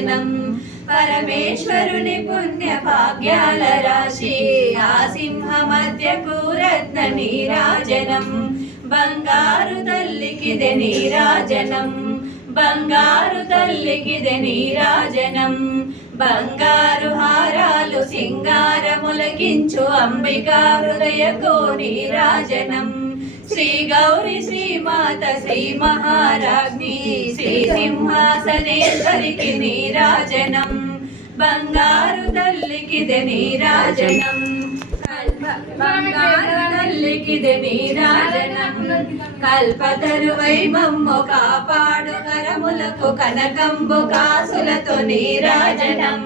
నీరాజనం పరమేశ్వరుని పుణ్య భాగ్యాల రాశి ఆ సింహ మధ్యకు రత్న నీరాజనం బంగారు తల్లికిదే నీరాజనం బంగారు తల్లికిదే నీరాజనం బంగారు హారాలు సింగారములకించు అంబికా హృదయకు నీరాజనం శ్రీ గౌరి శ్రీమాత శ్రీ మహారాజ్ఞి శ్రీ సింహాసనేశ్వరికి నీరాజనం బంగారు తల్లికిదే నీరాజనం బంగారు తల్లికిదే నీరాజనం కల్పతరువై మమ్ము కాపాడు కరములకు కనకంబు కాసులతో నీరాజనం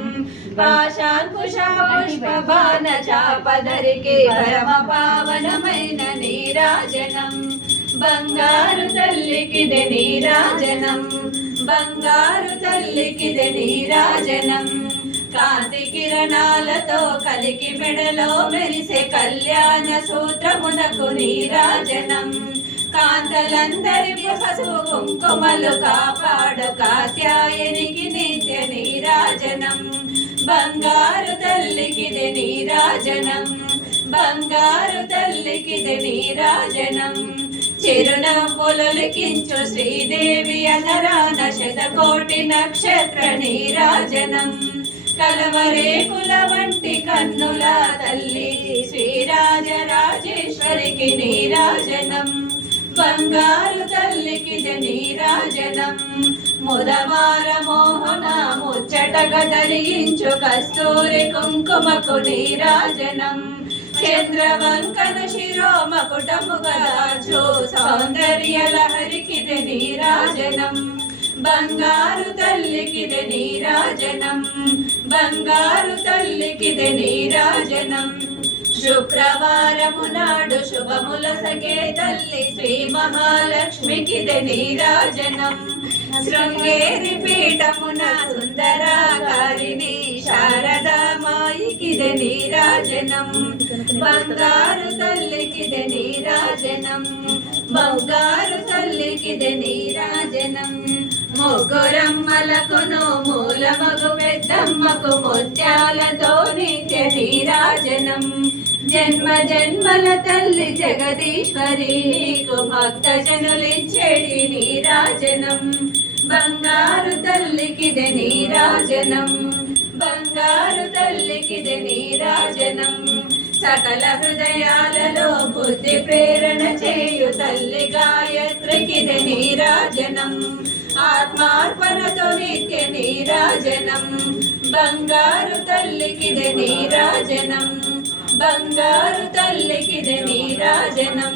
పాశాంకుశా పుష్ప బాణ చాపదరికి పరమ పావనమైన నీరాజనం బంగారు తల్లికిదే నీరాజనం బంగారు తల్లికిదే నీరాజనం కాంతి కిరణాలతో కలికి మెడలో మెరిసే కళ్యాణ సూత్రమునకు నీరాజనం కాంతలందరి పసుపు కుంకుమలు కాపాడు కాత్యాయనికి నిత్య నీరాజనం బంగారు తల్లికిదే నీరాజనం బంగారు తల్లికిదే నీరాజనం చిరునవ్వులకించు శ్రీదేవి అనరాన శతకోటి నక్షత్ర నీరాజనం కలవరేకుల వంటి కన్నుల తల్లి శ్రీరాజరాజేశ్వరికి నీరాజనం బంగారు తల్లికిదే నీరాజనం ముదవార మోహన ముచ్చటగా ధరించు కస్తూరి కుంకుమకు నీరాజనం చంద్రవంకన శిరోమకుటము గదాచు సౌందర్య లహరికిదే నీరాజనం బంగారు తల్లికిదే నీరాజనం బంగారు తల్లికిదే నీరాజనం శుక్రవారము నాడు శుభముల సగే తల్లి శ్రీ మహాలక్ష్మికిదే నీరాజనం శృంగేరి పీఠమున సుందరాకారిణి శారదామాయికిదే నీరాజనం బంగారు తల్లికిదే నీరాజనం బంగారు తల్లికిదే నీరాజనం ముగ్గురమ్మలకును మూలమగు పెద్దమ్మకు ముత్యాలతో నిత్య నీరాజనం జన్మ జన్మల తల్లి జగదీశ్వరి నీకు భక్త జనులిచ్చేడి నీరాజనం బంగారు తల్లికిదే నీరాజనం బంగారు తల్లికిదే నీరాజనం సకల హృదయాలలో బుద్ధి ప్రేరణ చేయు తల్లి గాయత్రికిదే నీరాజనం ఆత్మార్పణతో నిత్య నీరాజనం బంగారు తల్లికిదే నీరాజనం బంగారు తల్లికిదే నీరాజనం